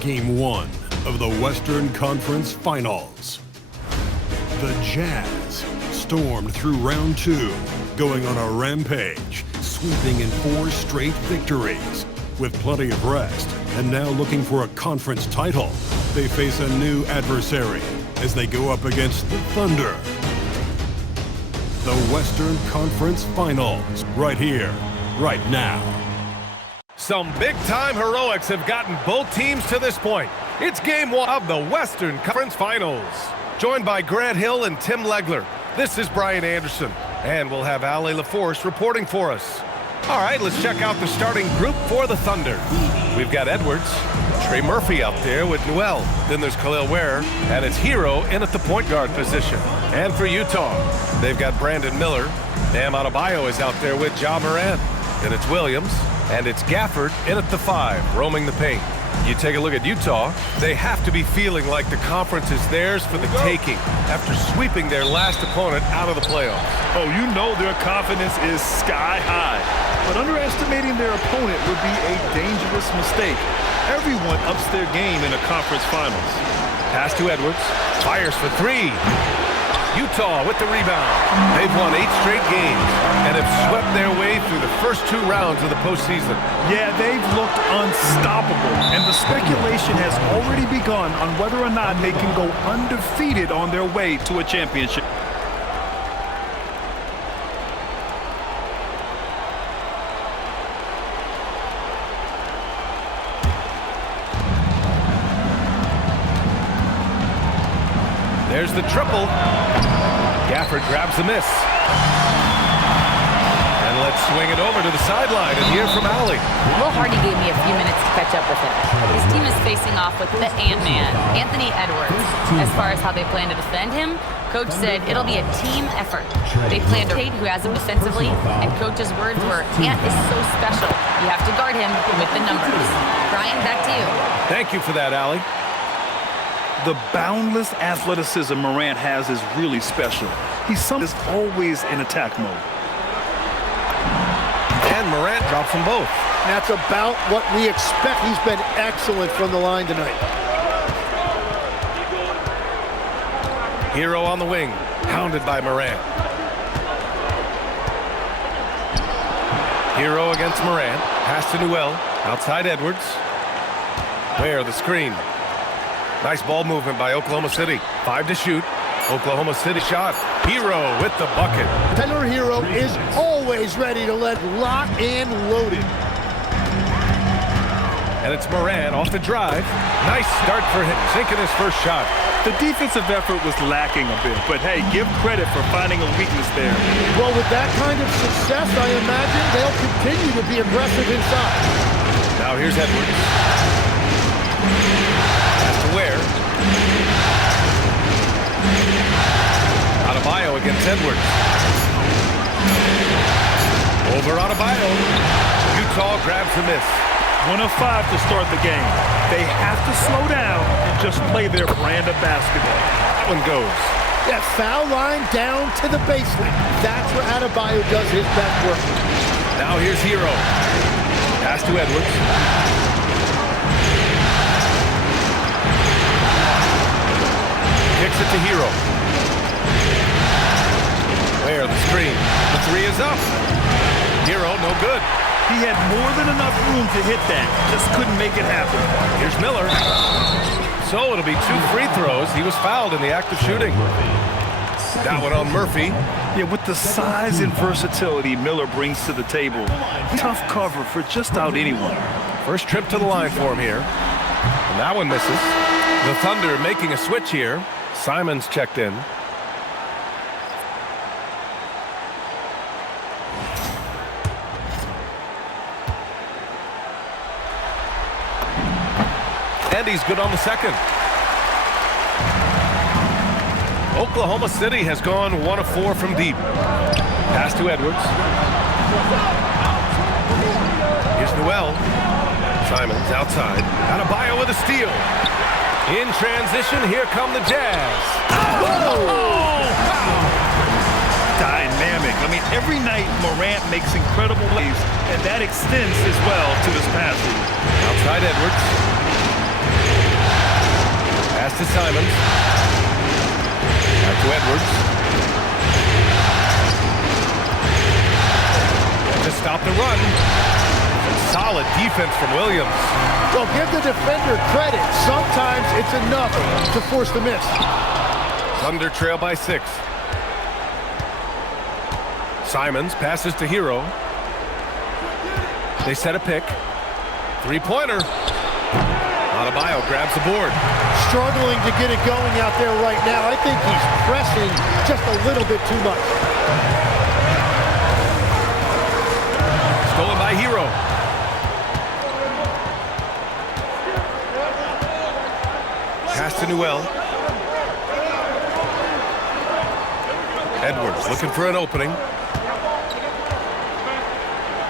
Game 1 of the Western Conference Finals. The Jazz stormed through round 2, going on a rampage, sweeping in 4 straight victories. With plenty of rest, and now looking for a conference title, they face a new adversary as they go up against the Thunder. The Western Conference Finals, right here, right now. Some big-time heroics have gotten both teams to this point. It's Game 1 of the Western Conference Finals. Joined by Grant Hill and Tim Legler, this is Brian Anderson, and we'll have Ali LaForce reporting for us. All right, let's check out the starting group for the Thunder. We've got Edwards, Trey Murphy out there with Newell. Then there's Khalil Ware, and it's Hero in at the point guard position. And for Utah, they've got Brandon Miller. Bam Adebayo is out there with Ja Morant. Then it's Williams, and it's Gafford in at the 5, roaming the paint. You take a look at Utah, they have to be feeling like the conference is theirs for the taking after sweeping their last opponent out of the playoffs. Oh, you know their confidence is sky high. But underestimating their opponent would be a dangerous mistake. Everyone ups their game in a conference finals. Pass to Edwards, fires for 3. Utah with the rebound. They've won 8 straight games and have swept their way through the first 2 rounds of the postseason. Yeah, they've looked unstoppable, and the speculation has already begun on whether or not they can go undefeated on their way to a championship. There's the triple. Gafford grabs the miss. And let's swing it over to the sideline and hear from Ali. Will Hardy gave me a few minutes to catch up with him. His team is facing off with the Ant-Man, Anthony Edwards. As far as how they plan to defend him, Coach said it'll be a team effort. They plan to rotate who has him defensively, and Coach's words were, Ant is so special. You have to guard him with the numbers. Brian, back to you. Thank you for that, Ali. The boundless athleticism Morant has is really special. He's always in attack mode. And Morant drops them both. That's about what we expect. He's been excellent from the line tonight. Hero on the wing, hounded by Morant. Hero against Morant. Pass to Newell. Outside Edwards. Ware the screen. Nice ball movement by Oklahoma City. 5 to shoot. Oklahoma City shot. Hero with the bucket. Tyler Hero is always ready to let lock and loaded. And it's Morant off the drive. Nice start for him, sinking his first shot. The defensive effort was lacking a bit, but hey, give credit for finding a weakness there. Well, with that kind of success, I imagine they'll continue to be aggressive inside. Now here's Edwards. Ware. Adebayo against Edwards. Over Adebayo. Utah grabs the miss. 1 of 5 to start the game. They have to slow down and just play their brand of basketball. That one goes. That foul line down to the baseline. That's where Adebayo does his best work. Now here's Hero. Pass to Edwards. Kicks it to Hero. Where the screen. The 3 is up. Hero, no good. He had more than enough room to hit that. Just couldn't make it happen. Here's Miller. So it'll be 2 free throws. He was fouled in the act of shooting. That one on Murphy. Yeah, with the size and versatility Miller brings to the table. Tough cover for just about anyone. First trip to the line for him here. And that one misses. The Thunder making a switch here. Simon's checked in. And he's good on the second. Oklahoma City has gone 1 of 4 from deep. Pass to Edwards. Here's Newell. Simon's outside. Adebayo with a steal. In transition, here come the Jazz. Oh! Dynamic. I mean, every night Morant makes incredible plays, and that extends as well to his passing. Outside Edwards. to Simons. Back to Edwards. To stop the run. Solid defense from Williams. Well, give the defender credit. Sometimes it's enough to force the miss. Thunder trail by 6. Simons passes to Hero. They set a pick. Three-pointer. Adebayo grabs the board. Struggling to get it going out there right now. I think he's pressing just a little bit too much. Stolen by Hero. Pass to Newell. Edwards looking for an opening.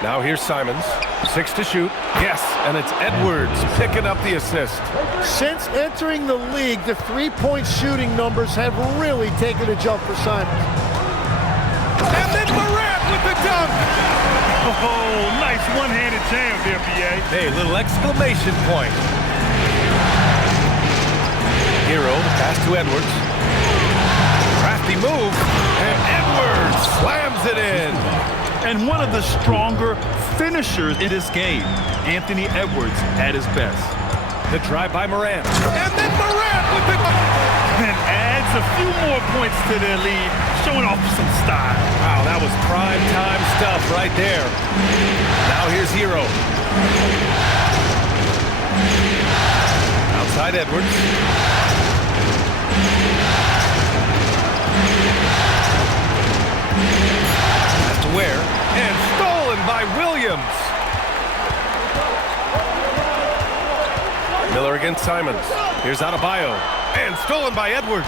Now here's Simons. 6 to shoot. Yes, and it's Edwards picking up the assist. Since entering the league, the three-point shooting numbers have really taken a jump for Simons. And then Morant with the dunk. Oh, nice one-handed jam there, B.A. Hey, little exclamation point. Hero, the pass to Edwards. Crafty move, and Edwards slams it in. And one of the stronger finishers in this game, Anthony Edwards at his best. The drive by Morant. And then Morant with the... And adds a few more points to their lead, showing off some style. Wow, that was prime time stuff right there. Now here's Hero. Outside Edwards. That's to Ware. And stolen by Williams. Miller against Simons. Here's Adebayo. And stolen by Edwards.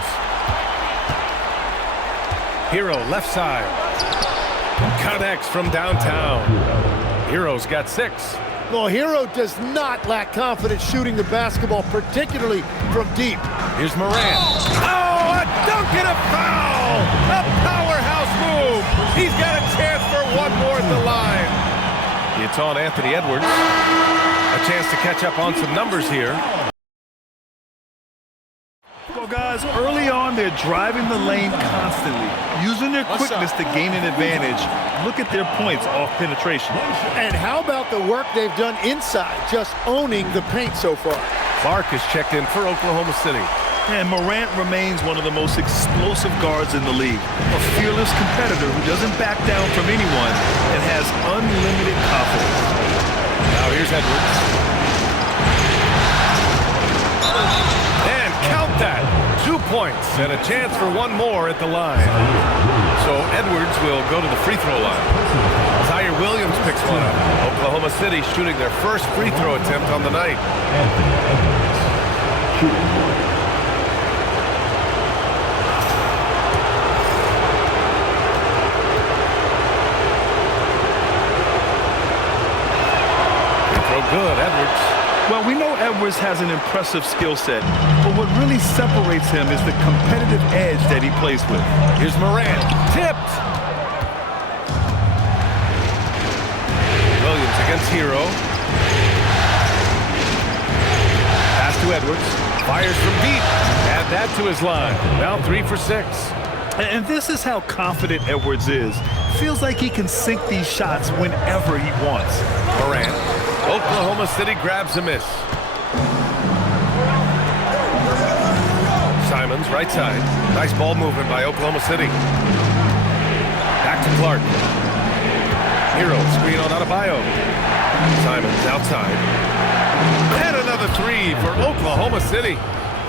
Hero left side. Connects from downtown. Hero's got 6. Well, Hero does not lack confidence shooting the basketball, particularly from deep. Here's Morant. Oh, a dunk and a foul! A powerhouse move. He's got a chance for one more at the line. It's on Anthony Edwards. A chance to catch up on some numbers here. Well, guys, early on, they're driving the lane constantly, using their quickness to gain an advantage. Look at their points off penetration. And how about the work they've done inside, just owning the paint so far? Clark is checked in for Oklahoma City. And Morant remains one of the most explosive guards in the league. A fearless competitor who doesn't back down from anyone and has unlimited confidence. Now here's Edwards. And count that. 2 points and a chance for one more at the line. So Edwards will go to the free throw line. Zaire Williams picks one up. Oklahoma City shooting their first free throw attempt on the night. Free throw good, Edwards. Well, we know Edwards has an impressive skill set, but what really separates him is the competitive edge that he plays with. Here's Morant. Tipped. Williams against Hero. Pass to Edwards. Fires from deep. Add that to his line. Now 3 for 6. And this is how confident Edwards is. Feels like he can sink these shots whenever he wants. Morant. Oklahoma City grabs a miss. Simons, right side. Nice ball movement by Oklahoma City. Back to Clark. Hero, screen on Adebayo. Simons outside. And another 3 for Oklahoma City.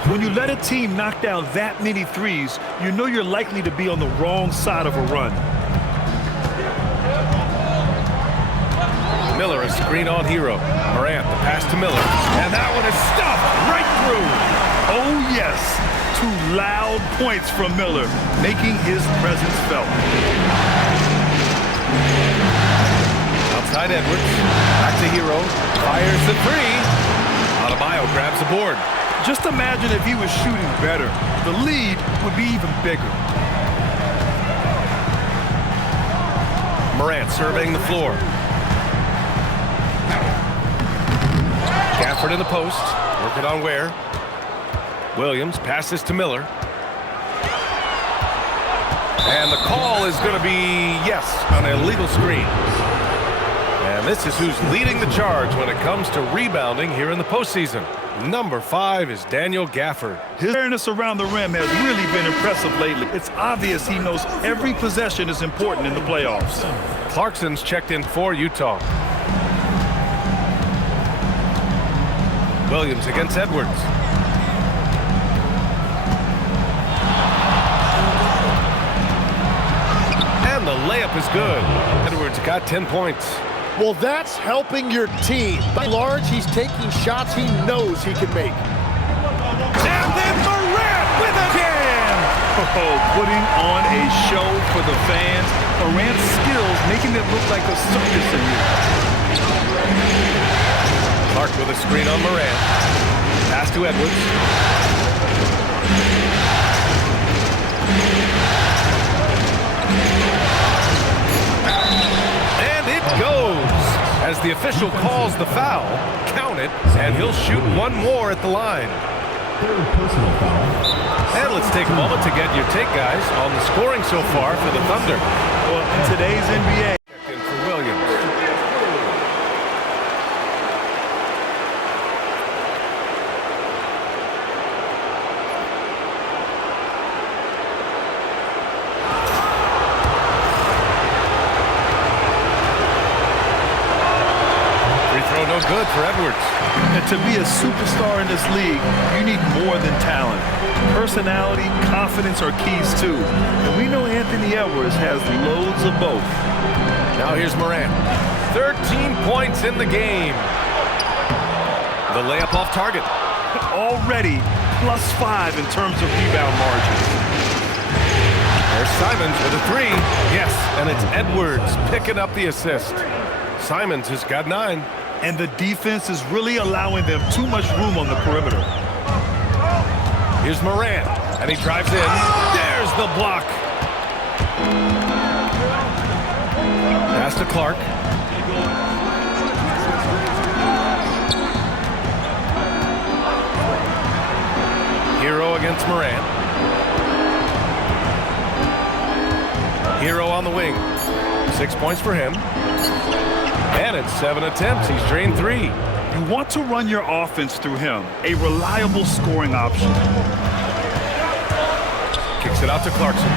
When you let a team knock down that many threes, you know you're likely to be on the wrong side of a run. Miller, a screen on Hero. Morant, the pass to Miller. And that one is stuffed right through. Oh, yes. 2 loud points from Miller, making his presence felt. Outside Edwards. Back to Hero. Fires the 3. Adebayo grabs the board. Just imagine if he was shooting better. The lead would be even bigger. Morant surveying the floor. Gafford in the post. Working on Ware. Williams passes to Miller. And the call is going to be, yes, an illegal screen. And this is who's leading the charge when it comes to rebounding here in the postseason. Number 5 is Daniel Gafford. His awareness around the rim has really been impressive lately. It's obvious he knows every possession is important in the playoffs. Clarkson's checked in for Utah. Williams against Edwards. And the layup is good. Edwards got 10 points. Well, that's helping your team. By large, he's taking shots he knows he can make. And then Morant with a jam! Oh, putting on a show for the fans. Morant's skills making it look like a circus in here. Clark with a screen on Morant. Pass to Edwards. And it goes. As the official calls the foul, count it, and he'll shoot one more at the line. And let's take a moment to get your take, guys, on the scoring so far for the Thunder. Well, in today's NBA. And for Williams. No good for Edwards. And to be a superstar in this league, you need more than talent. Personality, confidence are keys too. And we know Anthony Edwards has loads of both. Now here's Morant. 13 points in the game. The layup off target. Already +5 in terms of rebound margin. There's Simons with a 3. Yes, and it's Edwards picking up the assist. Simons has got 9. And the defense is really allowing them too much room on the perimeter. Here's Morant, and he drives in. There's the block. Pass to Clark. Hero against Morant. Hero on the wing. 6 points for him. And it's 7 attempts. He's drained 3. You want to run your offense through him. A reliable scoring option. Kicks it out to Clarkson.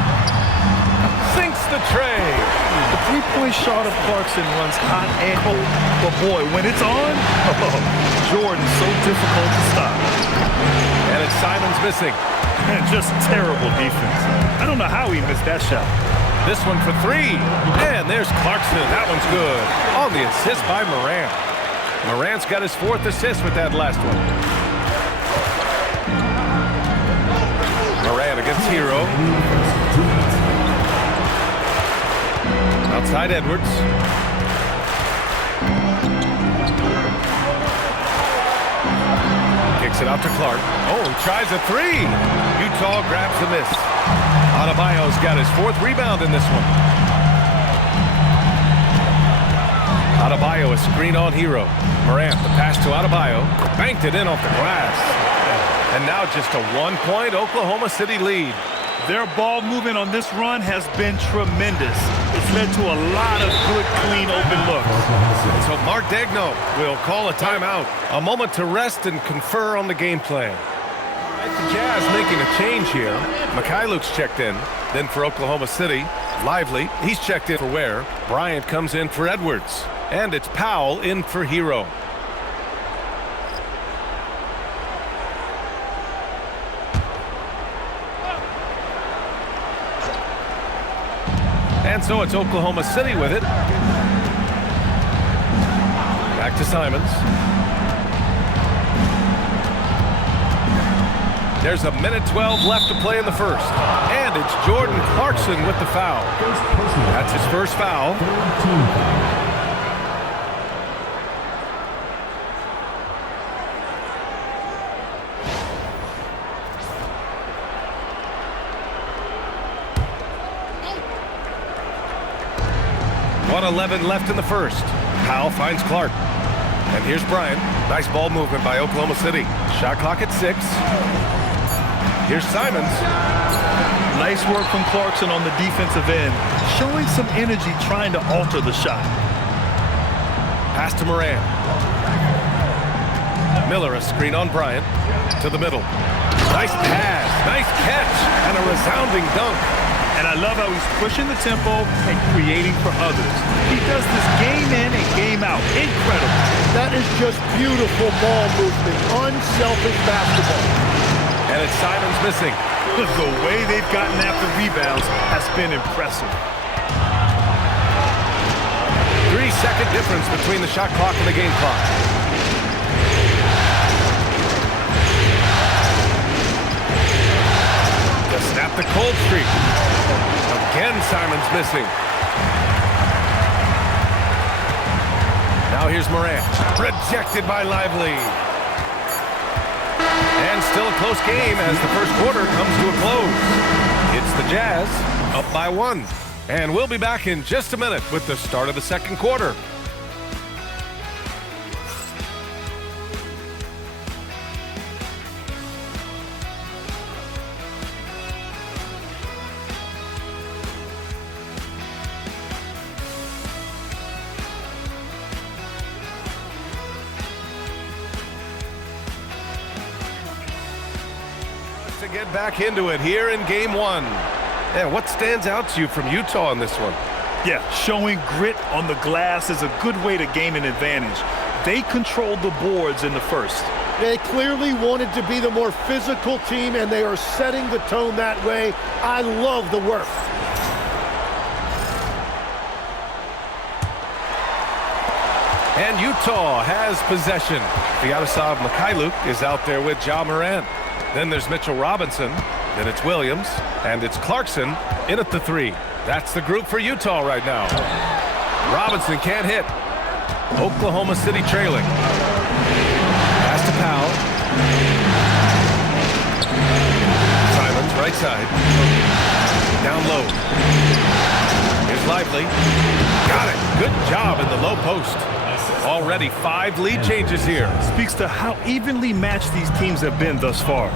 Sinks the tray. The three-point shot of Clarkson runs hot and cold. But boy, when it's on, Jordan's so difficult to stop. And it's Simons missing. And just terrible defense. I don't know how he missed that shot. This one for 3. And there's Clarkson. That one's good. On the assist by Morant. Morant's got his 4th assist with that last one. Morant against Hero. Outside Edwards. Kicks it out to Clark. Oh, he tries a 3. Utah grabs the miss. Adebayo's got his 4th rebound in this one. Adebayo, a screen on Hero. Morant, the pass to Adebayo. Banked it in off the glass. And now just a 1-point Oklahoma City lead. Their ball movement on this run has been tremendous. It's led to a lot of good, clean, open looks. So Mark Daigneault will call a timeout. A moment to rest and confer on the game plan. The Jazz making a change here. Mikhailuk's checked in. Then for Oklahoma City, Lively, he's checked in for Ware. Bryant comes in for Edwards. And it's Powell in for Hero. And so it's Oklahoma City with it. Back to Simons. There's a minute 12 left to play in the first. And it's Jordan Clarkson with the foul. That's his first foul. .11 left in the first. Powell finds Clark. And here's Bryant. Nice ball movement by Oklahoma City. Shot clock at 6. Here's Simons. Nice work from Clarkson on the defensive end, showing some energy trying to alter the shot. Pass to Moran. Miller, a screen on Bryant. To the middle. Nice pass, nice catch, and a resounding dunk. And I love how he's pushing the tempo and creating for others. He does this game in and game out. Incredible. That is just beautiful ball movement. Unselfish basketball. And it's Simons missing. The way they've gotten after rebounds has been impressive. 3-second difference between the shot clock and the game clock. To snap the cold streak. Again, Simons missing. Now here's Morant. Rejected by Lively. And still a close game as the first quarter comes to a close. It's the Jazz up by 1. And we'll be back in just a minute with the start of the second quarter. To get back into it here in game 1. Yeah, what stands out to you from Utah in this one? Yeah, showing grit on the glass is a good way to gain an advantage. They controlled the boards in the first. They clearly wanted to be the more physical team, and they are setting the tone that way. I love the work. And Utah has possession. Vyacheslav Mikhailuk is out there with Ja Morant. Then there's Mitchell Robinson. Then it's Williams. And it's Clarkson in at the 3. That's the group for Utah right now. Robinson can't hit. Oklahoma City trailing. Pass to Powell. Simons, right side. Down low. Here's Lively. Got it. Good job in the low post. Already 5 lead changes here. Speaks to how evenly matched these teams have been thus far.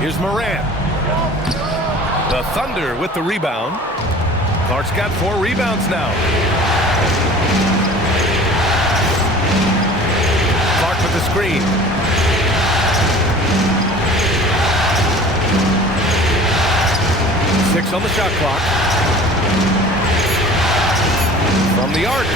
Here's Morant. The Thunder with the rebound. Clark's got 4 rebounds now. Clark with the screen. Six on the shot clock. From the arc.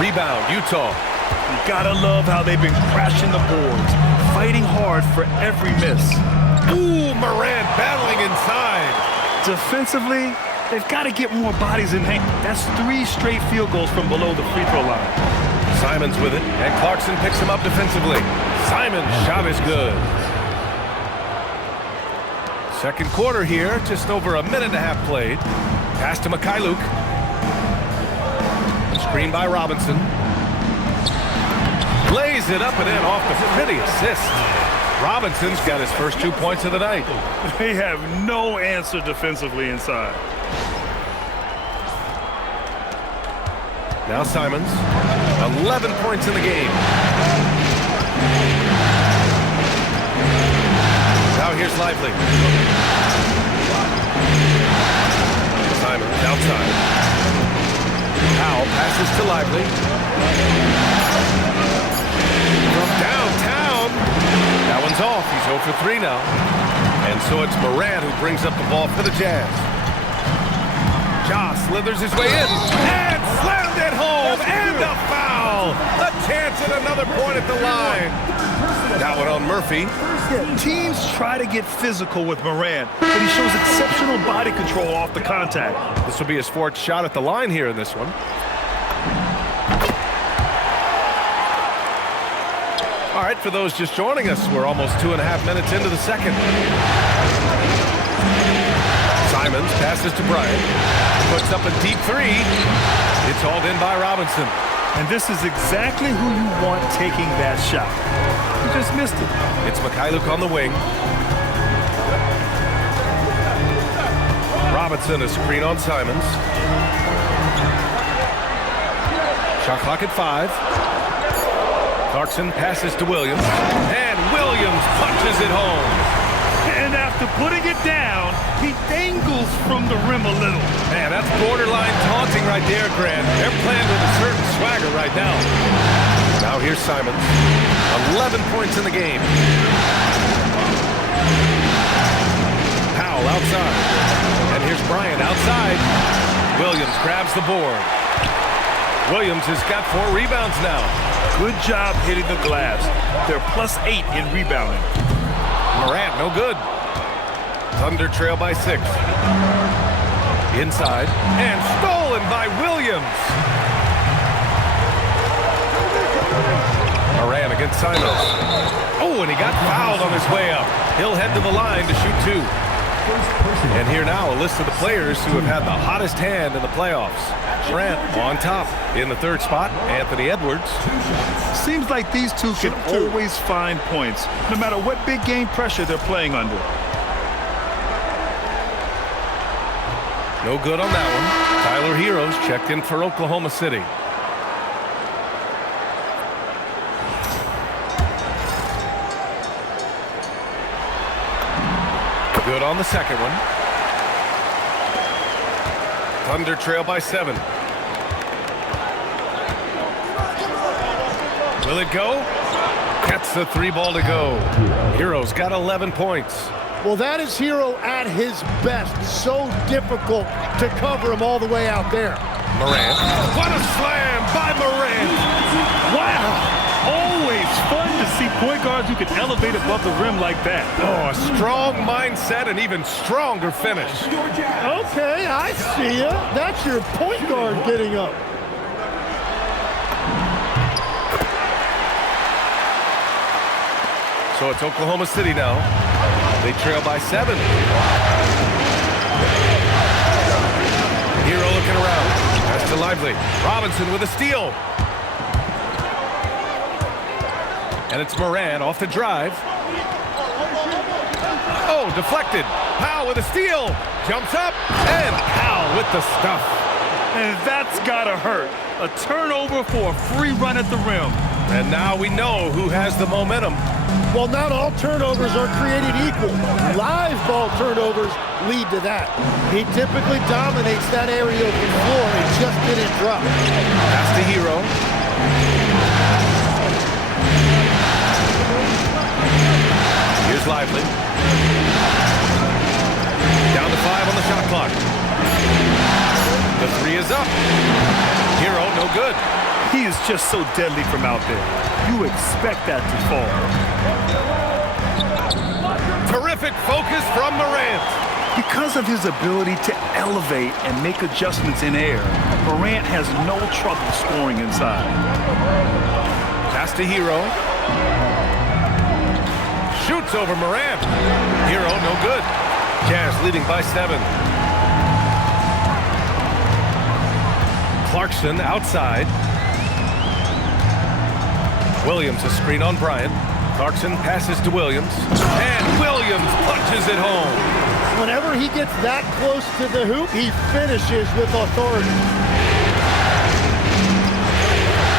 Rebound, Utah. You gotta love how they've been crashing the boards, fighting hard for every miss. Ooh, Morant battling inside. Defensively, they've got to get more bodies in hand. That's 3 straight field goals from below the free throw line. Simons with it, and Clarkson picks him up defensively. Simon's shot is good. Second quarter here, just over a minute and a half played. Pass to Mikhailuk. Screen by Robinson. Lays it up and in off the pretty assist. Robinson's got his first 2 points of the night. They have no answer defensively inside. Now Simons, 11 points in the game. Now here's Lively. Simons outside. Powell passes to Lively. From downtown. That one's off. He's 0 for 3 now. And so it's Morant who brings up the ball for the Jazz. Ja slithers his way in and slammed it home, and a foul. A chance at another point at the line. That one on Murphy. Teams try to get physical with Morant, but he shows exceptional body control off the contact. This will be his 4th shot at the line here in this one. All right, for those just joining us, we're almost 2.5 minutes into the second. Simons passes to Bryant. Puts up a deep 3. It's hauled in by Robinson. And this is exactly who you want taking that shot. You just missed it. It's Mikhailuk on the wing. Robinson, a screen on Simons. Shot clock at 5. Clarkson passes to Williams. And Williams punches it home. And after putting it down, he dangles from the rim a little. Man, that's borderline taunting right there, Grant. They're playing with a certain swagger right now. Now here's Simons. 11 points in the game. Powell outside. And here's Bryant outside. Williams grabs the board. Williams has got 4 rebounds now. Good job hitting the glass. They're +8 in rebounding. Morant, no good. Thunder trail by 6. Inside. And stolen by Williams. Morant against Simons. Oh, and he got fouled on his way up. He'll head to the line to shoot 2. And here now, a list of the players who have had the hottest hand in the playoffs. Morant on top. In the 3rd spot, Anthony Edwards. Seems like these two can always find points, no matter what big game pressure they're playing under. No good on that one. Tyler Heroes checked in for Oklahoma City. Good on the second one. Thunder trail by 7. Will it go? Gets the 3 ball to go. Hero's got 11 points. Well, that is Hero at his best. So difficult to cover him all the way out there. Morant. What a slam by Morant. Wow! Always fun to see point guards who can elevate above the rim like that. Oh, a strong mindset and even stronger finish. Okay, I see ya. That's your point guard getting up. So it's Oklahoma City now. They trail by 7. Hero looking around. Pass to Lively. Robinson with a steal. And it's Morant off the drive. Oh, deflected. Powell with a steal. Jumps up. And Powell with the stuff. And that's gotta hurt. A turnover for a free run at the rim. And now we know who has the momentum. Well, not all turnovers are created equal. Live ball turnovers lead to that. He typically dominates that area of the floor and just didn't drop. Pass to Hero. Here's Lively. Down to 5 on the shot clock. The 3 is up. Hero, no good. He is just so deadly from out there. You expect that to fall. Terrific focus from Morant. Because of his ability to elevate and make adjustments in air, Morant has no trouble scoring inside. Pass to Hero. Shoots over Morant. Hero, no good. Jazz leading by 7. Clarkson outside. Williams a screen on Bryant. Clarkson passes to Williams. And Williams punches it home. Whenever he gets that close to the hoop, he finishes with authority.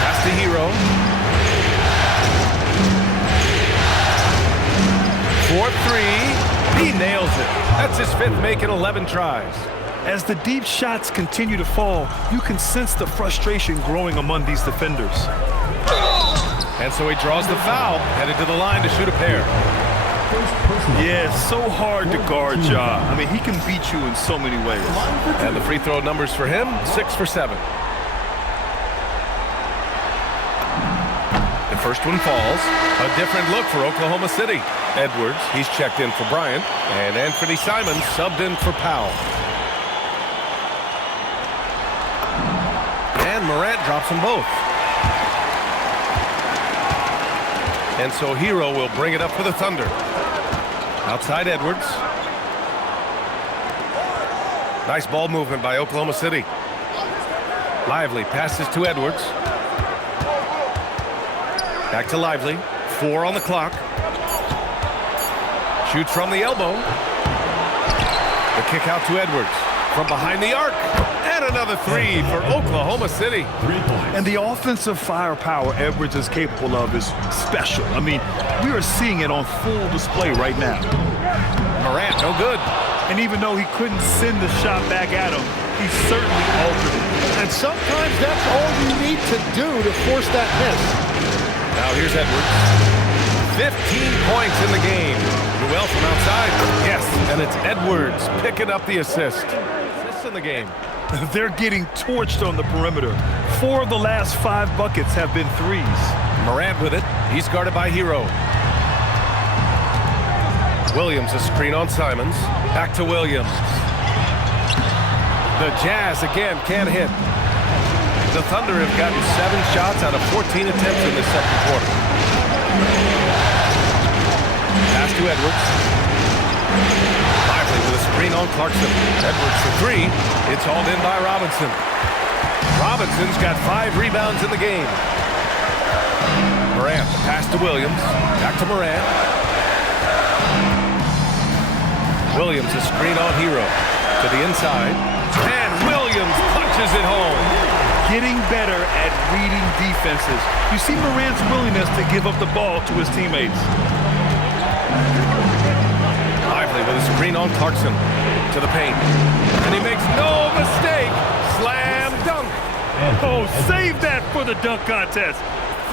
Pass to Hero. 4-3. He nails it. That's his 5th make in 11 tries. As the deep shots continue to fall, you can sense the frustration growing among these defenders. And so he draws the foul, headed to the line to shoot a pair. Yeah, it's so hard to guard Ja. I mean, he can beat you in so many ways. And the free throw numbers for him, 6 for 7. The first one falls. A different look for Oklahoma City. Edwards, he's checked in for Bryant. And Anthony Simons subbed in for Powell. And Morant drops them both. And so Hero will bring it up for the Thunder. Outside Edwards. Nice ball movement by Oklahoma City. Lively passes to Edwards. Back to Lively. 4 on the clock. Shoots from the elbow. The kick out to Edwards. from behind the arc. And another three for Oklahoma City. And the offensive firepower Edwards is capable of is special. I mean, we are seeing it on full display right now. Morant, no good. And even though he couldn't send the shot back at him, he certainly altered it. And sometimes that's all you need to do to force that miss. Now here's Edwards. 15 points in the game. Newell from outside. Yes, and it's Edwards picking up the assist. Assists in the game. They're getting torched on the perimeter. 4 of the last 5 buckets have been threes. Morant with it. He's guarded by Hero. Williams, a screen on Simons. Back to Williams. The Jazz again can't hit. The Thunder have gotten 7 shots out of 14 attempts in this second quarter. Pass to Edwards. Lively with a screen on Clarkson. Edwards for 3. It's hauled in by Robinson. Robinson's got 5 rebounds in the game. Morant, pass to Williams. Back to Morant. Williams, a screen on Hero. To the inside. And Williams punches it home. Getting better at reading defenses. You see Morant's willingness to give up the ball to his teammates. Lively with a screen on Clarkson. To the paint. And he makes no mistake. Slam dunk. Oh, save that for the dunk contest.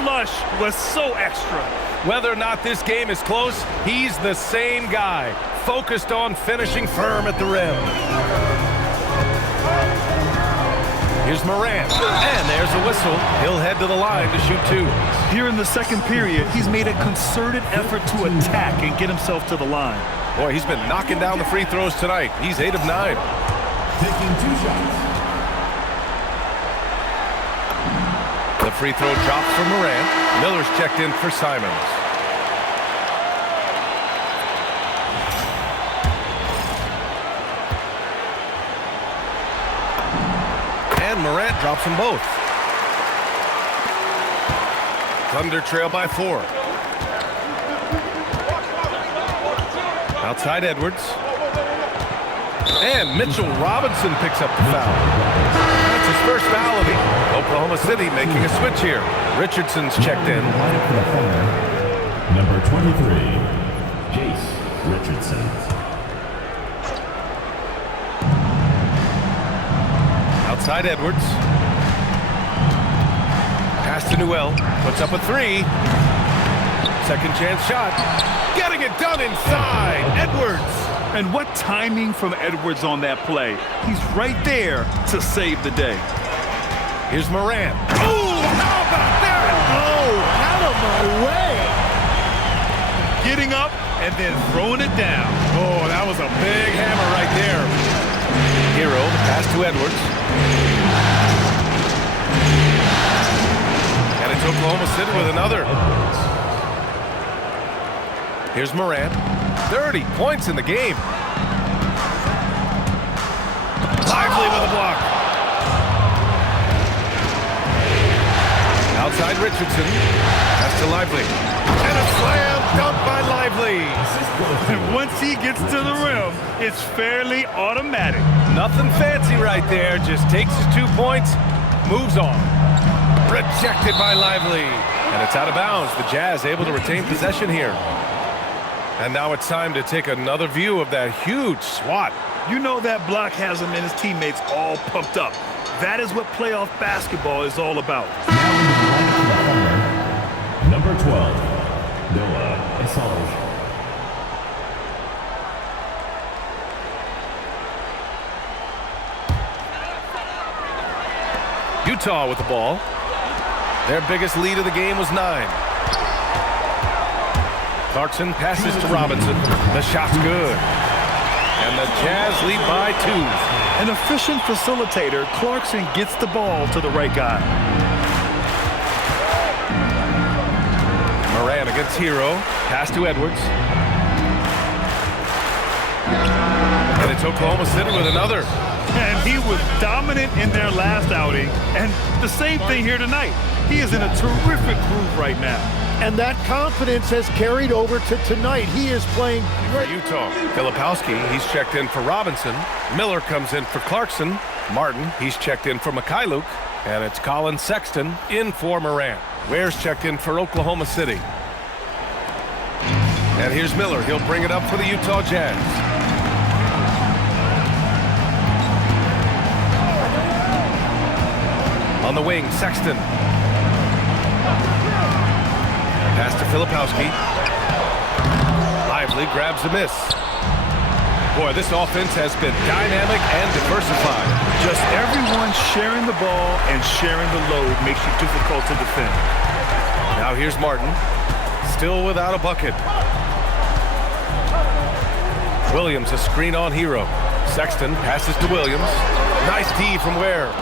Flush was so extra. Whether or not this game is close, he's the same guy. Focused on finishing firm at the rim. Here's Morant, and there's a whistle. He'll head to the line to shoot 2. Here in the second period, he's made a concerted effort to attack and get himself to the line. Boy, he's been knocking down the free throws tonight. He's 8 of 9. Taking 2 shots. The free throw drops for Morant. Miller's checked in for Simons. And Morant drops them both. Thunder trail by 4. Outside Edwards. And Mitchell Robinson picks up the foul. That's his first foul of the Oklahoma City making a switch here. Richardson's checked in. Number 23, Jace Richardson. Outside Edwards. Pass to Newell. Puts up a 3. Second chance shot. Getting it done inside. Edwards. And what timing from Edwards on that play. He's right there to save the day. Here's Morant. Oh, how about that? Oh, out of my way. Getting up and then throwing it down. Oh, that was a big hammer right there. Hero, the pass to Edwards. And it's Oklahoma City with another. Here's Morant. 30 points in the game. Lively with a block. Outside Richardson. Pass to Lively. And a slam dunk by Lively. And once he gets to the rim, it's fairly automatic. Nothing fancy right there. Just takes his 2 points, moves on. Rejected by Lively. And it's out of bounds. The Jazz able to retain possession here. And now it's time to take another view of that huge swat. You know that block has him and his teammates all pumped up. That is what playoff basketball is all about. Number 12, Noah Assange. Utah with the ball. Their biggest lead of the game was 9. Clarkson passes to Robinson. The shot's good. And the Jazz lead by 2. An efficient facilitator, Clarkson gets the ball to the right guy. Morant against Hero. Pass to Edwards. And it's Oklahoma City with another. And he was dominant in their last outing. And the same thing here tonight. He is in a terrific groove right now. And that confidence has carried over to tonight. He is playing great. Utah. Filipowski, he's checked in for Robinson. Miller comes in for Clarkson. Martin, he's checked in for Mikhailuk. And it's Colin Sexton in for Morant. Ware's checked in for Oklahoma City. And here's Miller. He'll bring it up for the Utah Jazz. On the wing, Sexton. Pass to Filipowski. Lively grabs a miss. Boy, this offense has been dynamic and diversified. Just everyone sharing the ball and sharing the load makes you difficult to defend. Now here's Martin. Still without a bucket. Williams, a screen on Hero. Sexton passes to Williams. Nice D from Ware.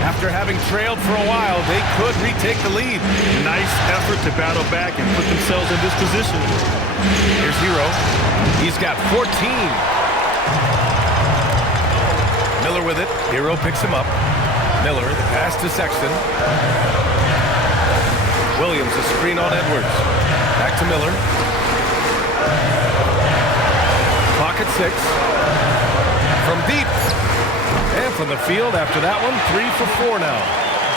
After having trailed for a while, they could retake the lead. Nice effort to battle back and put themselves in this position. Here's Hero. He's got 14. Miller with it. Hero picks him up. Miller, the pass to Sexton. Williams, a screen on Edwards. Back to Miller. Clock at 6. From deep. And from the field after that one, 3 for 4 now.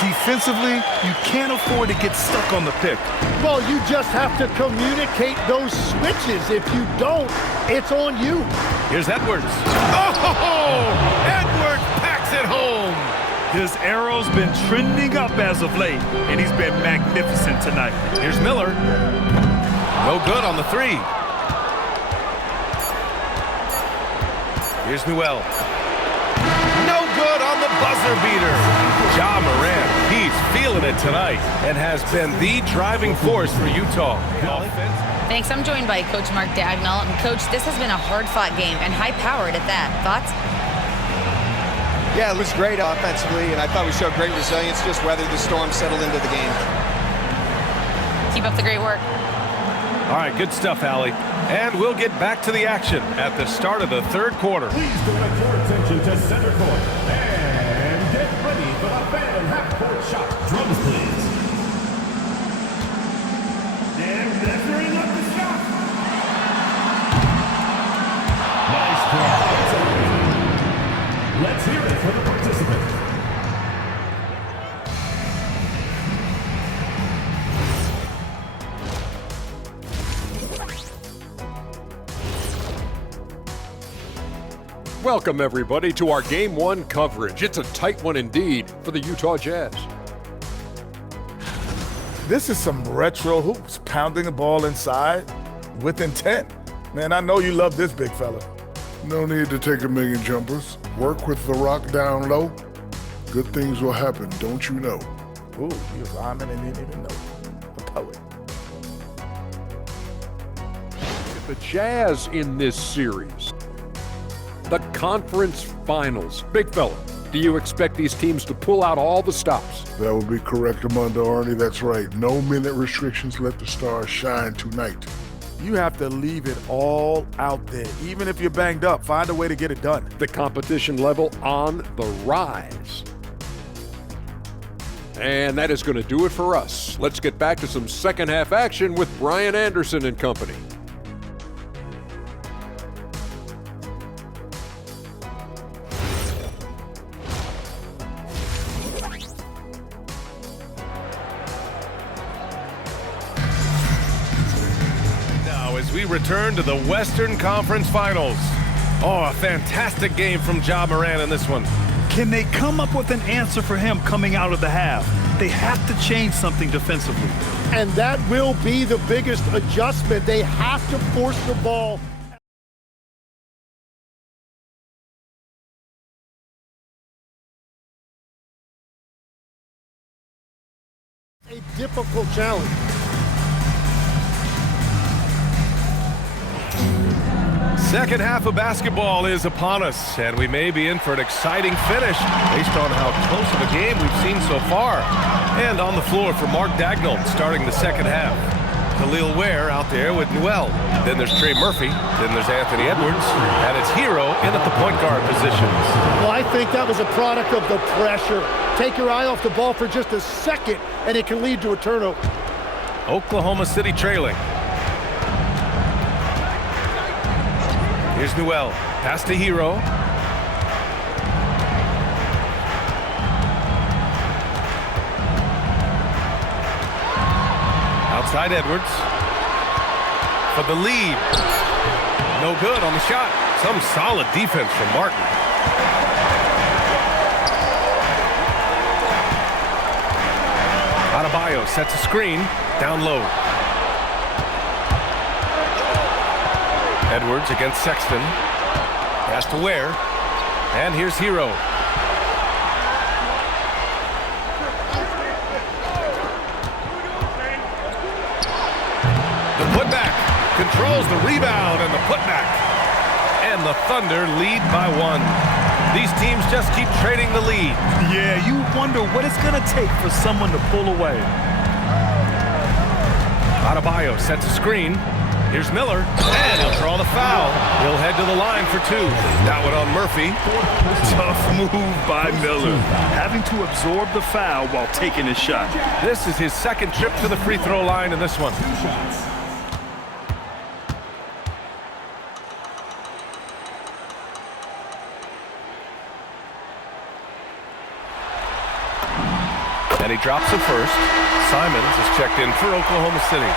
Defensively, you can't afford to get stuck on the pick. Well, you just have to communicate those switches. If you don't, it's on you. Here's Edwards. Oh! Edwards packs it home. His arrow's been trending up as of late, and he's been magnificent tonight. Here's Miller. No good on the 3. Here's Newell. No good on the buzzer beater. Ja Morant, he's feeling it tonight and has been the driving force for Utah. Thanks. I'm joined by Coach Mark Dagnall. And, Coach, this has been a hard-fought game and high-powered at that. Thoughts? Yeah, it was great offensively, and I thought we showed great resilience, just weathered the storm, settled into the game. Keep up the great work. All right, good stuff, Allie. And we'll get back to the action at the start of the 3rd quarter. Please direct your attention to center court and get ready for the fan half-court shot. Drums, please. And measuring up the shot. Nice try. Let's hear it for the participants. Welcome, everybody, to our Game 1 coverage. It's a tight one indeed for the Utah Jazz. This is some retro hoops, pounding the ball inside with intent. Man, I know you love this big fella. No need to take a million jumpers. Work with the rock down low. Good things will happen, don't you know? Ooh, you're rhyming and didn't even know. A poet. The Jazz in this series. The conference finals. Big fella, do you expect these teams to pull out all the stops? That would be correct, Armando Arnie. That's right. No minute restrictions. Let the stars shine tonight. You have to leave it all out there. Even if you're banged up, find a way to get it done. The competition level on the rise. And that is going to do it for us. Let's get back to some second half action with Brian Anderson and company. We return to the Western Conference Finals. Oh, a fantastic game from Ja Morant in this one. Can they come up with an answer for him coming out of the half? They have to change something defensively. And that will be the biggest adjustment. They have to force the ball. A difficult challenge. Second half of basketball is upon us, and we may be in for an exciting finish based on how close of a game we've seen so far. And on the floor for Mark Dagnall starting the second half. Khalil Ware out there with Newell. Then there's Trey Murphy. Then there's Anthony Edwards. And it's Hero in at the point guard position. Well, I think that was a product of the pressure. Take your eye off the ball for just a second, and it can lead to a turnover. Oklahoma City trailing. Here's Newell. Pass to Hero. Outside Edwards. For the lead. No good on the shot. Some solid defense from Martin. Adebayo sets a screen. Down low. Edwards against Sexton. Pass to Ware. And here's Hero. The putback. Controls the rebound and the putback. And the Thunder lead by 1. These teams just keep trading the lead. Yeah, you wonder what it's going to take for someone to pull away. Adebayo sets a screen. Here's Miller, and he'll draw the foul. He'll head to the line for 2. That one on Murphy. Tough move by Miller, having to absorb the foul while taking his shot. This is his second trip to the free throw line in this one. And he drops the first. Simons is checked in for Oklahoma City.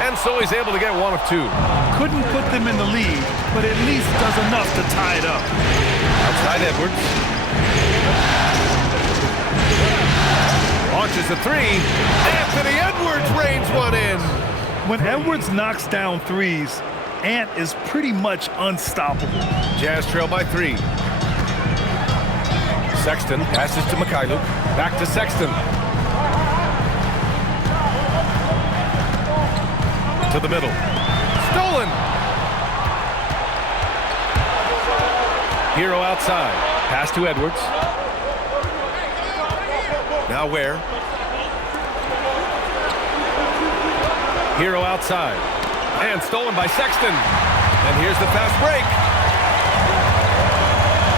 And so he's able to get 1 of 2. Couldn't put them in the lead, but at least does enough to tie it up. Outside Edwards. Launches a 3. Anthony Edwards rains one in. When Edwards knocks down threes, Ant is pretty much unstoppable. Jazz trail by 3. Sexton passes to Mikhailuk. Back to Sexton. To the middle. Stolen. Hero outside. Pass to Edwards. Now Ware. Hero outside. And stolen by Sexton. And here's the fast break.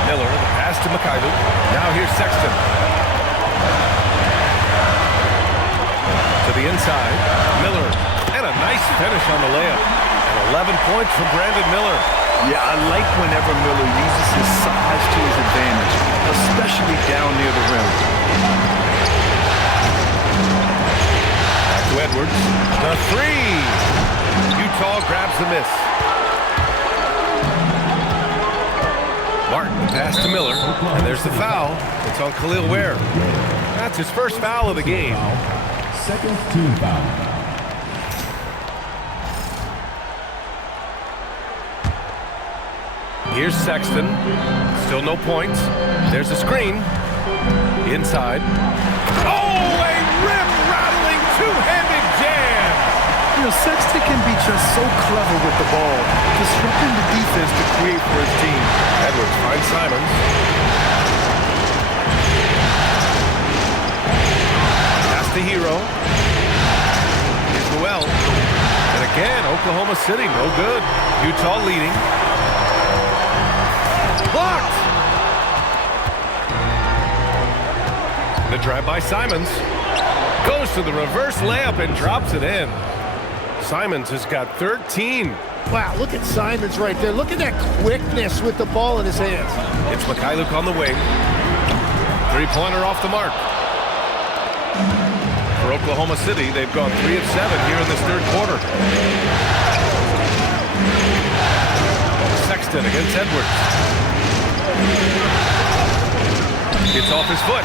Miller, the pass to Mikhailuk. Now here's Sexton. To the inside. Miller. And a nice finish on the layup. And 11 points for Brandon Miller. Yeah, I like whenever Miller uses his size to his advantage, especially down near the rim. Back to Edwards. The 3. Utah grabs the miss. Martin pass to Miller. And there's the foul. It's on Khalil Ware. That's his first foul of the game. Second team foul. Here's Sexton. Still no points. There's a screen. Inside. Oh, a rim-rattling two-handed jam! You know, Sexton can be just so clever with the ball, disrupting the defense to create for his team. Edwards finds Simons. Pass to Hero. Here's Newell. And again, Oklahoma City, no good. Utah leading. Blocked! The drive by Simons. Goes to the reverse layup and drops it in. Simons has got 13. Wow, look at Simons right there. Look at that quickness with the ball in his hands. It's Mikhailuk on the wing. Three-pointer off the mark. For Oklahoma City, they've gone 3 of 7 here in this third quarter. Sexton against Edwards. Gets off his foot.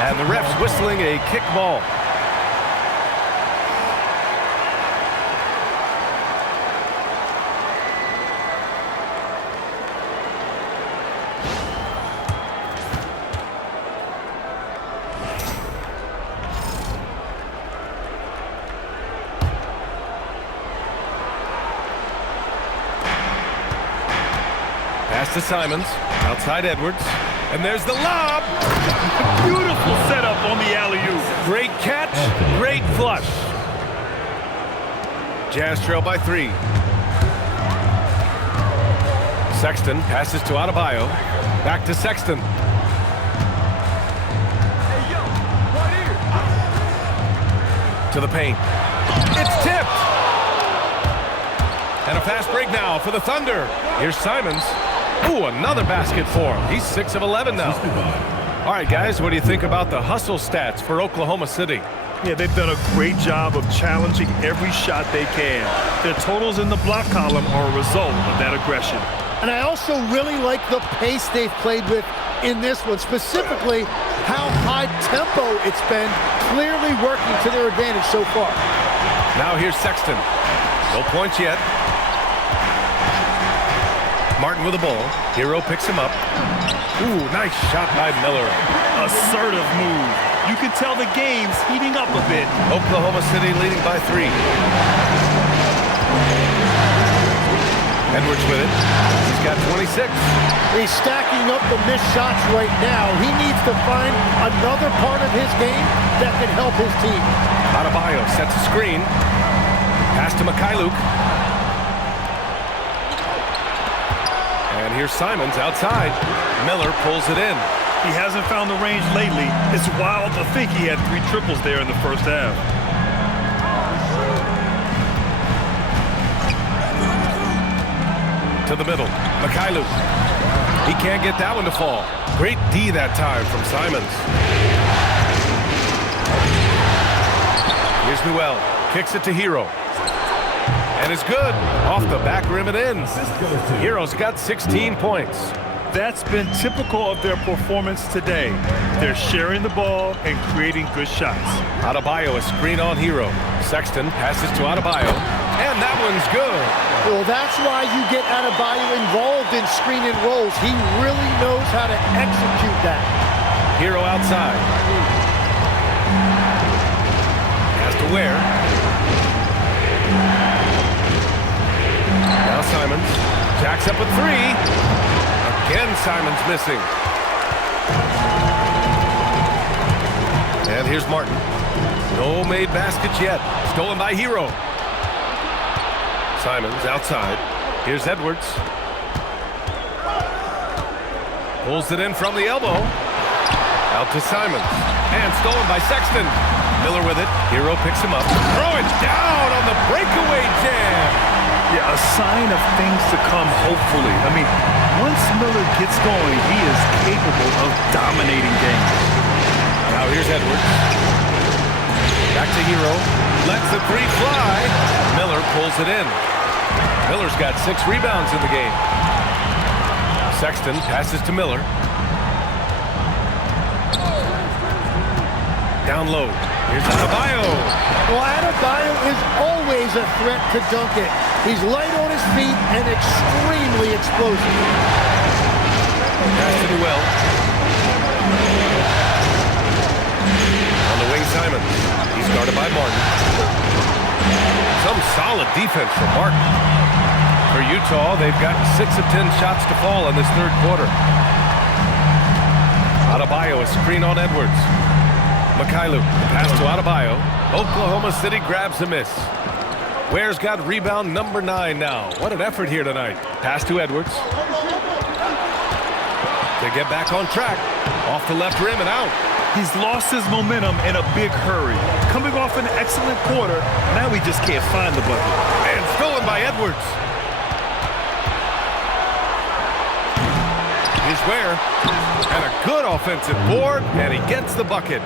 And the ref's whistling a kick ball. Pass to Simons. Outside Edwards. And there's the lob. Beautiful setup on the alley-oop. Great catch, great flush. Jazz trail by 3. Sexton passes to Adebayo. Back to Sexton. To the paint. It's tipped. And a fast break now for the Thunder. Here's Simons. Ooh, another basket for him. He's 6 of 11 now. All right, guys, what do you think about the hustle stats for Oklahoma City? Yeah, they've done a great job of challenging every shot they can. Their totals in the block column are a result of that aggression. And I also really like the pace they've played with in this one, specifically how high tempo it's been, clearly working to their advantage so far. Now here's Sexton. No points yet. Martin with the ball. Hero picks him up. Ooh, nice shot by Miller. Assertive move. You can tell the game's heating up a bit. Oklahoma City leading by 3. Edwards with it. He's got 26. He's stacking up the missed shots right now. He needs to find another part of his game that can help his team. Adebayo sets a screen. Pass to Mikhailuk. And here's Simons outside. Miller pulls it in. He hasn't found the range lately. It's wild to think he had 3 triples there in the first half. To the middle. Mikhailuk. He can't get that one to fall. Great D that time from Simons. Here's Newell. Kicks it to Hero. And it's good. Off the back rim it ends. Hero's got 16 points. That's been typical of their performance today. They're sharing the ball and creating good shots. Adebayo a screen on Hero. Sexton passes to Adebayo. And that one's good. Well, that's why you get Adebayo involved in screen and rolls. He really knows how to execute that. Hero outside. Has to Ware. Now Simons. Jacks up a 3. Again, Simons missing. And here's Martin. No made baskets yet. Stolen by Hero. Simons outside. Here's Edwards. Pulls it in from the elbow. Out to Simons. And stolen by Sexton. Miller with it. Hero picks him up. Throw it down on the breakaway jam. Yeah, a sign of things to come, hopefully. I mean, once Miller gets going, he is capable of dominating games. Now here's Edwards. Back to Hero. Lets the 3 fly. Miller pulls it in. Miller's got 6 rebounds in the game. Sexton passes to Miller. Down low. Here's Adebayo. Well, Adebayo is always a threat to dunk it. He's light on his feet and extremely explosive. Pass to Newell. On the wing, Simons. He's guarded by Martin. Some solid defense from Martin. For Utah, they've gotten 6 of 10 shots to fall in this third quarter. Adebayo, a screen on Edwards. Mikhailuk, pass to Adebayo. Oklahoma City grabs a miss. Ware's got rebound number 9 now. What an effort here tonight. Pass to Edwards. They get back on track. Off the left rim and out. He's lost his momentum in a big hurry. Coming off an excellent quarter, now he just can't find the bucket. And stolen by Edwards. Here's Ware. And a good offensive board, and he gets the bucket.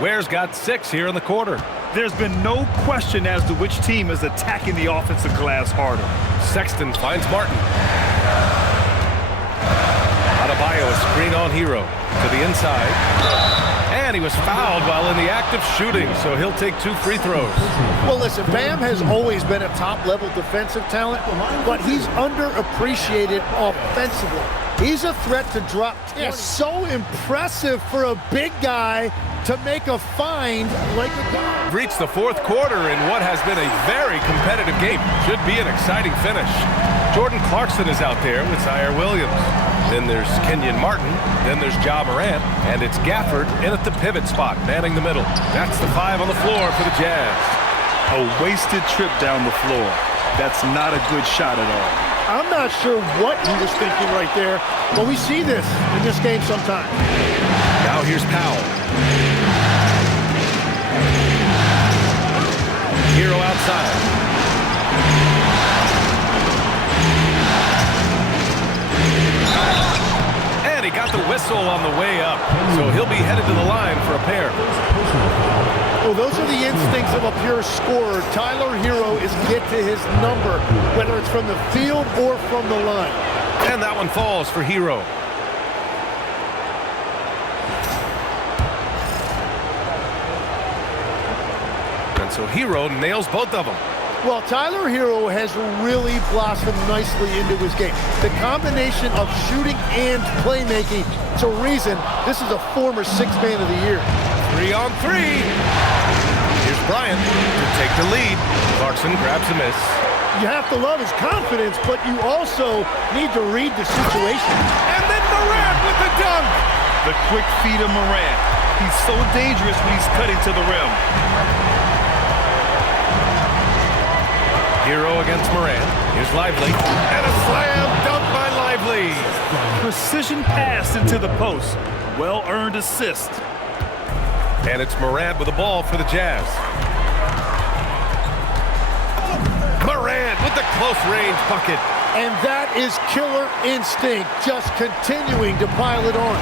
Ware's got 6 here in the quarter. There's been no question as to which team is attacking the offensive glass harder. Sexton finds Martin. Adebayo a screen on Hero to the inside. And he was fouled while in the act of shooting, so he'll take 2 free throws. Well, listen, Bam has always been a top-level defensive talent, but he's underappreciated offensively. He's a threat to drop. It's so impressive for a big guy to make a find like a guy. Reached the 4th quarter in what has been a very competitive game. Should be an exciting finish. Jordan Clarkson is out there with Zaire Williams. Then there's Kenyon Martin. Then there's Ja Morant. And it's Gafford in at the pivot spot, manning the middle. That's the 5 on the floor for the Jazz. A wasted trip down the floor. That's not a good shot at all. I'm not sure what he was thinking right there, but we see this in this game sometimes. Now here's Powell. got the whistle on the way up, so he'll be headed to the line for a pair. Well, those are the instincts of a pure scorer. Tyler Hero is get to his number, whether it's from the field or from the line. And that one falls for Hero. And so Hero nails both of them. Well, Tyler Hero has really blossomed nicely into his game. The combination of shooting and playmaking, it's a reason this is a former Sixth Man of the Year. 3-on-3. Here's Bryant to take the lead. Clarkson grabs a miss. You have to love his confidence, but you also need to read the situation. And then Morant with the dunk. The quick feed of Morant. He's so dangerous when he's cutting to the rim. Hero against Morant. Here's Lively. And a slam dunk by Lively. Precision pass into the post. Well-earned assist. And it's Morant with the ball for the Jazz. Morant with the close-range bucket. And that is killer instinct, just continuing to pile it on.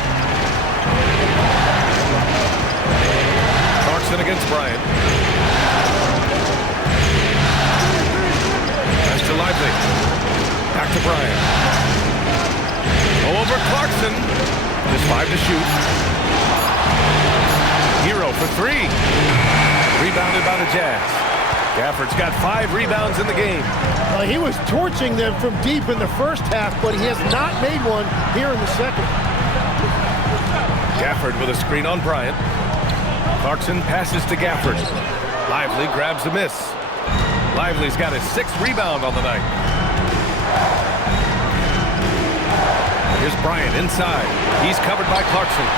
Clarkson against Bryant. Pass to Lively. Back to Bryant. Over Clarkson. Just 5 to shoot. Hero for 3. Rebounded by the Jazz. Gafford's got 5 rebounds in the game. He was torching them from deep in the first half, but he has not made one here in the second. Gafford with a screen on Bryant. Clarkson passes to Gafford. Lively grabs a miss. Lively's got his 6th rebound on the night. Here's Bryant inside. He's covered by Clarkson.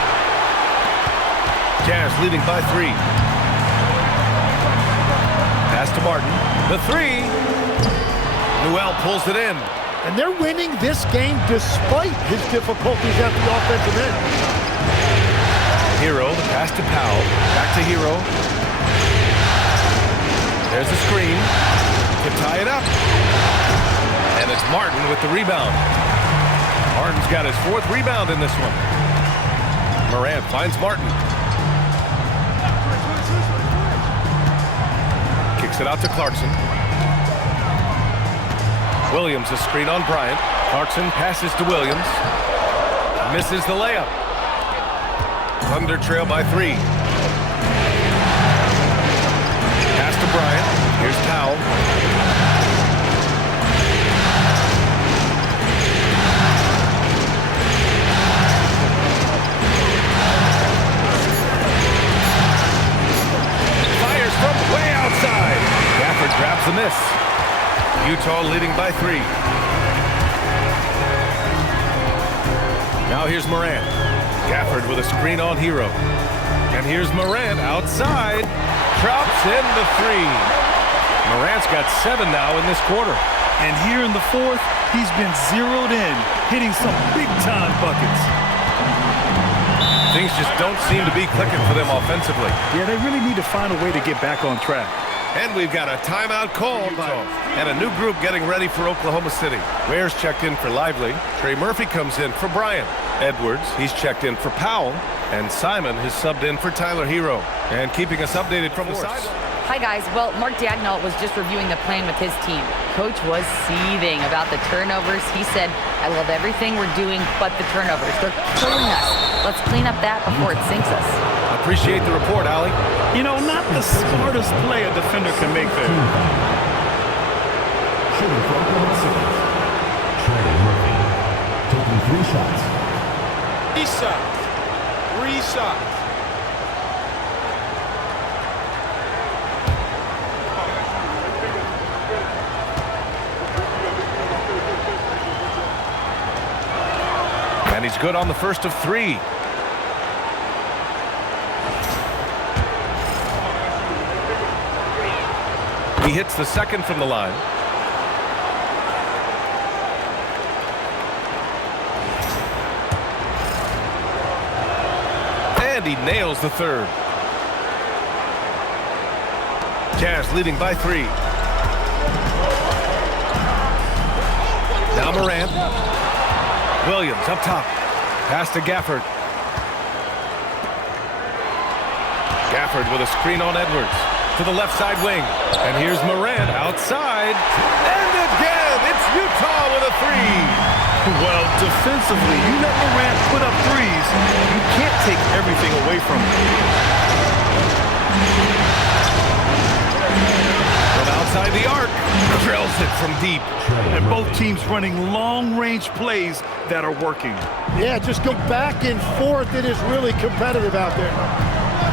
Jazz leading by 3. Pass to Martin. The 3. Newell pulls it in. And they're winning this game despite his difficulties at the offensive end. Hero, the pass to Powell. Back to Hero. There's the screen to tie it up. And it's Martin with the rebound. Martin's got his 4th rebound in this one. Morant finds Martin. Kicks it out to Clarkson. Williams a screen on Bryant. Clarkson passes to Williams. Misses the layup. Thunder trail by 3. Pass to Bryant. Here's Powell. Fires from way outside. Gafford grabs the miss. Utah leading by 3. Now here's Morant. Gafford with a screen on Hero. And here's Morant outside. Drops in the 3. Morant's got 7 now in this quarter. And here in the 4th, he's been zeroed in, hitting some big-time buckets. Things just don't seem to be clicking for them offensively. Yeah, they really need to find a way to get back on track. And we've got a timeout called by and a new group getting ready for Oklahoma City. Ware's checked in for Lively. Trey Murphy comes in for Bryant. Edwards, he's checked in for Powell. And Simon has subbed in for Tyler Hero. And keeping us updated from the side. Hi, guys. Well, Mark Dagnall was just reviewing the plan with his team. Coach was seething about the turnovers. He said, I love everything we're doing but the turnovers. They're killing us. Let's clean up that before it sinks us. Appreciate the report, Allie. You know, not the smartest play a defender can make there. Shooting for Oklahoma City. Trey Murphy taking 3 shots. 3 shots. 3 shots. And he's good on the first of 3. He hits the second from the line. And he nails the 3rd. Jazz leading by 3. Now Morant. Williams up top. Pass to Gafford. Gafford with a screen on Edwards. To the left side wing. And here's Morant outside. And again, it's Utah with a three. Well, defensively, you let Morant put up threes. You can't take everything away from him. From outside the arc, drills it from deep. And both teams running long-range plays that are working. Yeah, just go back and forth. It is really competitive out there.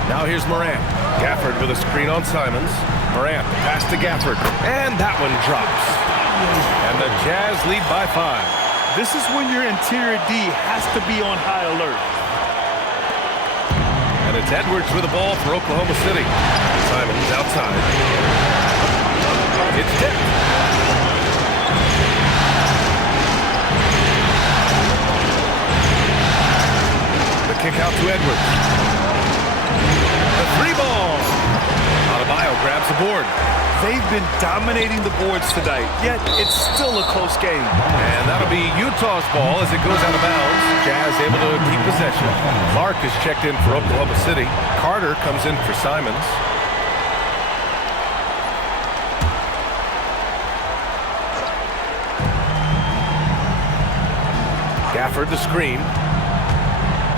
Now here's Morant. Gafford with a screen on Simons. Morant pass to Gafford. And that one drops. And the Jazz lead by 5. This is when your interior D has to be on high alert. And it's Edwards with the ball for Oklahoma City. Simons outside. It's tipped. The kick out to Edwards. The three ball. Adebayo grabs the board. They've been dominating the boards tonight, yet it's still a close game. And that'll be Utah's ball as it goes out of bounds. Jazz able to keep possession. Clark is checked in for Oklahoma City. Carter comes in for Simons. Gafford the screen.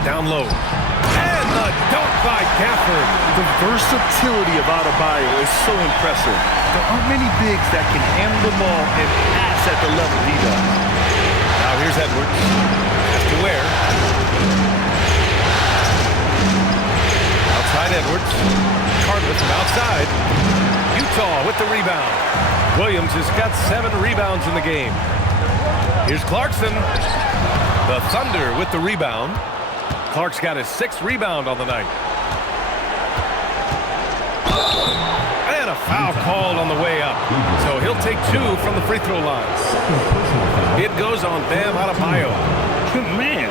Down low. And the dunk by Gafford. The versatility of Adebayo is so impressive. There aren't many bigs that can handle the ball and pass at the level he does. Now here's Edwards. Pass to Ware. Outside Edwards. Carter from outside. Utah with the rebound. Williams has got 7 rebounds in the game. Here's Clarkson. The Thunder with the rebound. Clark's got his 6th rebound on the night. And a foul called on the way up. So he'll take 2 from the free throw line. It goes on Bam Adebayo. Man,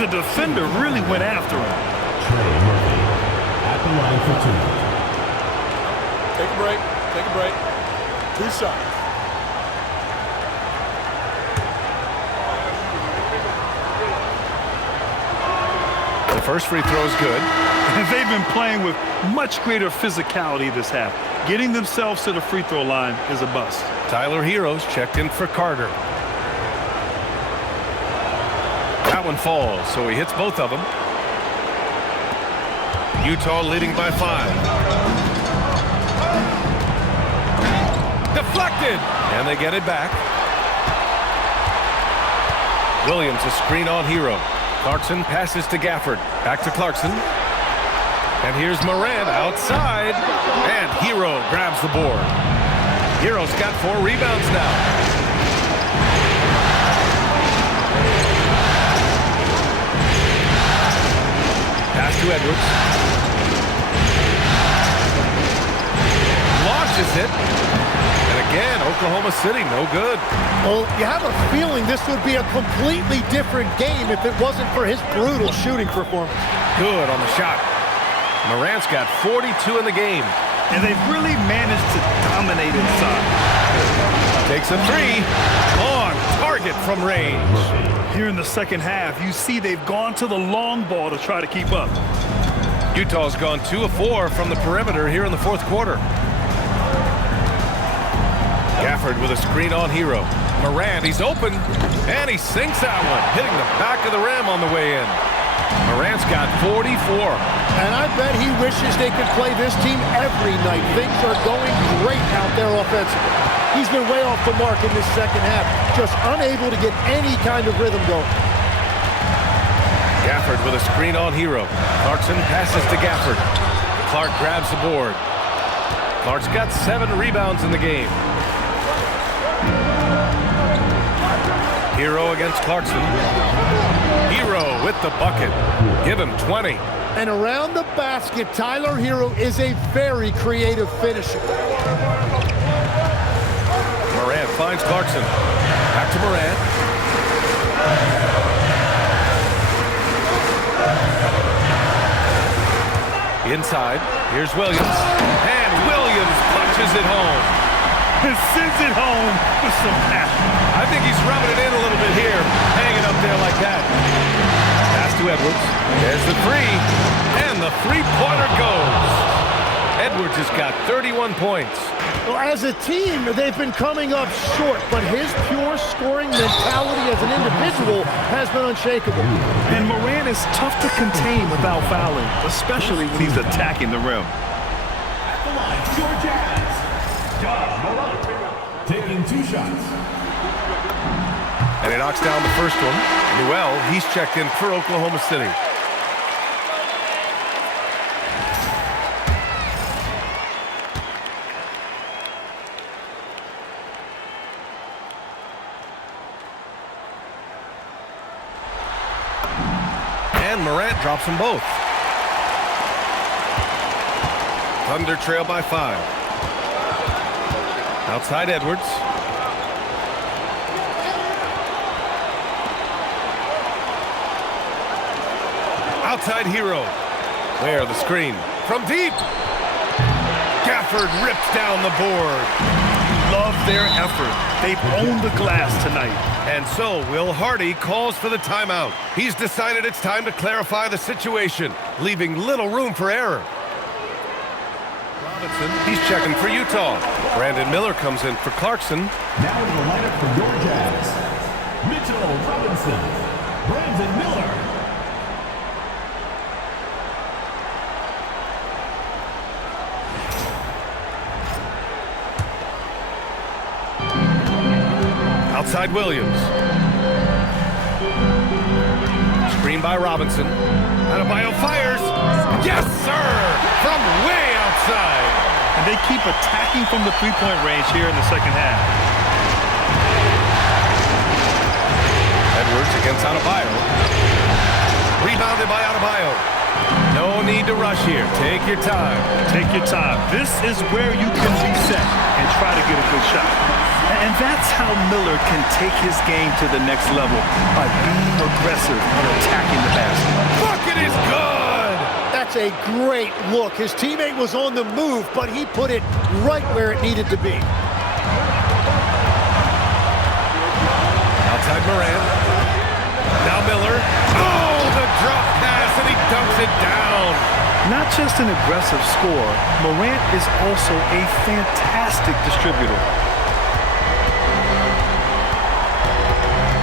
the defender really went after him. Trey Murphy at the line for 2. Take a break. Take a break. 2 shots. The first free throw is good. They've been playing with much greater physicality this half. Getting themselves to the free throw line is a bust. Tyler Hero's checked in for Carter. That one falls, so he hits both of them. Utah leading by 5. Deflected! And they get it back. Williams a screen on Hero. Clarkson passes to Gafford. Back to Clarkson. And here's Morant outside. And Hero grabs the board. Hero's got 4 rebounds now. Pass to Edwards. Launches it. And again, Oklahoma City, no good. Well, you have a feeling this would be a completely different game if it wasn't for his brutal shooting performance. Good on the shot. Morant's got 42 in the game. And they've really managed to dominate inside. Takes a 3. On target from range. Here in the second half, you see they've gone to the long ball to try to keep up. Utah's gone 2 of 4 from the perimeter here in the 4th quarter. Gafford with a screen on Hero. Morant, he's open, and he sinks that one, hitting the back of the rim on the way in. Morant's got 44. And I bet he wishes they could play this team every night. Things are going great out there offensively. He's been way off the mark in this second half, just unable to get any kind of rhythm going. Gafford with a screen on Hero. Clarkson passes to Gafford. Clark grabs the board. Clark's got 7 rebounds in the game. Hero against Clarkson. Hero with the bucket. Give him 20. And around the basket, Tyler Hero is a very creative finisher. Morant finds Clarkson. Back to Morant. Inside. Here's Williams. And Williams punches it home. Sends it home with some passion. I think he's rubbing it in a little bit here, hanging up there like that. Pass to to Edwards. There's the three, and the three-pointer goes. Edwards has got 31 points. Well, as a team, they've been coming up short, but his pure scoring mentality as an individual has been unshakable. And Morant is tough to contain without fouling, especially when he's attacking the rim. At the line, your Jazz. Morant taking 2 shots. And he knocks down the first one. Newell, he's checked in for Oklahoma City. And Morant drops them both. Thunder trail by 5. Outside Edwards. Outside Hero. There, the screen. From deep. Gafford rips down the board. Love their effort. They've owned the glass tonight. And so Will Hardy calls for the timeout. He's decided it's time to clarify the situation, leaving little room for error. Robinson, he's checking for Utah. Brandon Miller comes in for Clarkson. Now in the lineup for your Jazz. Mitchell Robinson. Brandon Miller. Outside Williams. Screen by Robinson. Adebayo fires. Yes, sir! From way outside. And they keep attacking from the three-point range here in the second half. Edwards against Adebayo. Rebounded by Adebayo. No need to rush here. Take your time. Take your time. This is where you can reset and try to get a good shot. And that's how Miller can take his game to the next level, by being aggressive and attacking the basket. Bucket is good! That's a great look. His teammate was on the move, but he put it right where it needed to be. Outside Morant. Now Miller. Oh, the drop pass, and he dumps it down. Not just an aggressive scorer, Morant is also a fantastic distributor.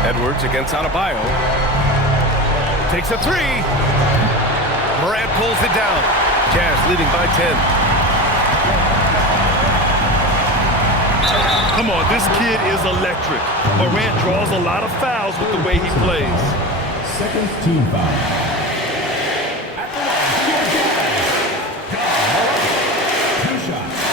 Edwards against Adebayo. Takes a three. Morant pulls it down. Jazz leading by 10. Come on, this kid is electric. Morant draws a lot of fouls with the way he plays. Second team foul. At the line, your Jazz. 2 shots.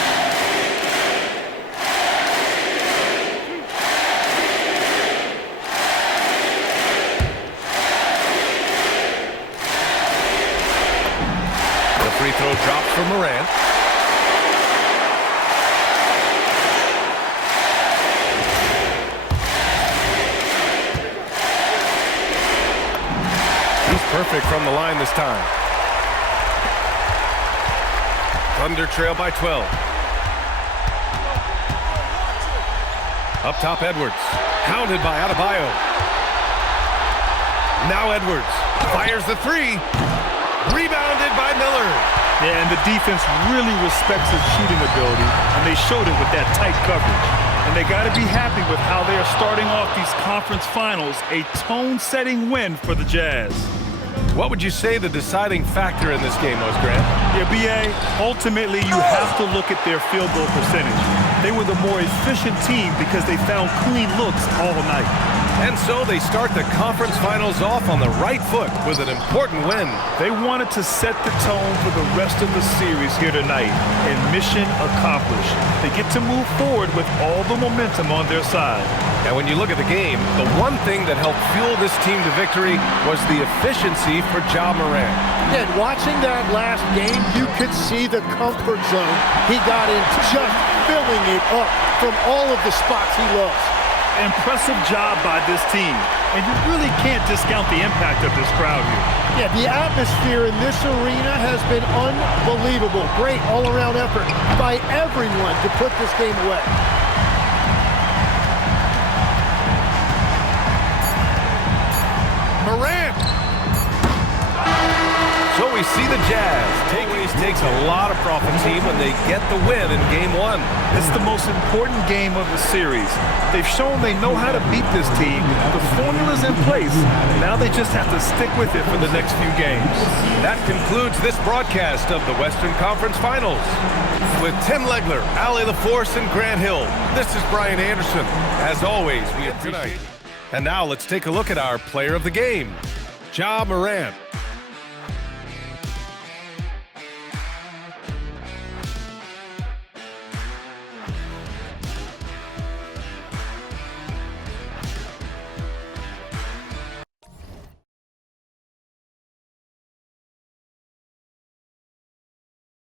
Free throw drops for Morant. He's perfect from the line this time. Thunder trail by 12. Up top, Edwards. Hounded by Adebayo. Now Edwards fires the three. Rebounded by Miller. Yeah, and the defense really respects his shooting ability, and they showed it with that tight coverage. And they got to be happy with how they are starting off these conference finals, a tone-setting win for the Jazz. What would you say the deciding factor in this game was, Grant? Yeah, B.A., ultimately you have to look at their field goal percentage. They were the more efficient team because they found clean looks all night. And so they start the conference finals off on the right foot with an important win. They wanted to set the tone for the rest of the series here tonight, and mission accomplished. They get to move forward with all the momentum on their side. Now, when you look at the game, the one thing that helped fuel this team to victory was the efficiency for Ja Morant. And watching that last game, you could see the comfort zone he got in, just filling it up from all of the spots he loves. Impressive job by this team, and you really can't discount the impact of this crowd here. Yeah, the atmosphere in this arena has been unbelievable. Great all-around effort by everyone to put this game away. Morant see the Jazz. Always takes a lot of profit team when they get the win in Game 1. It's the most important game of the series. They've shown they know how to beat this team. The formula's in place. Now they just have to stick with it for the next few games. That concludes this broadcast of the Western Conference Finals. With Tim Legler, Allie LaForce, and Grant Hill, this is Brian Anderson. As always, we appreciate it. And now let's take a look at our player of the game, Ja Morant.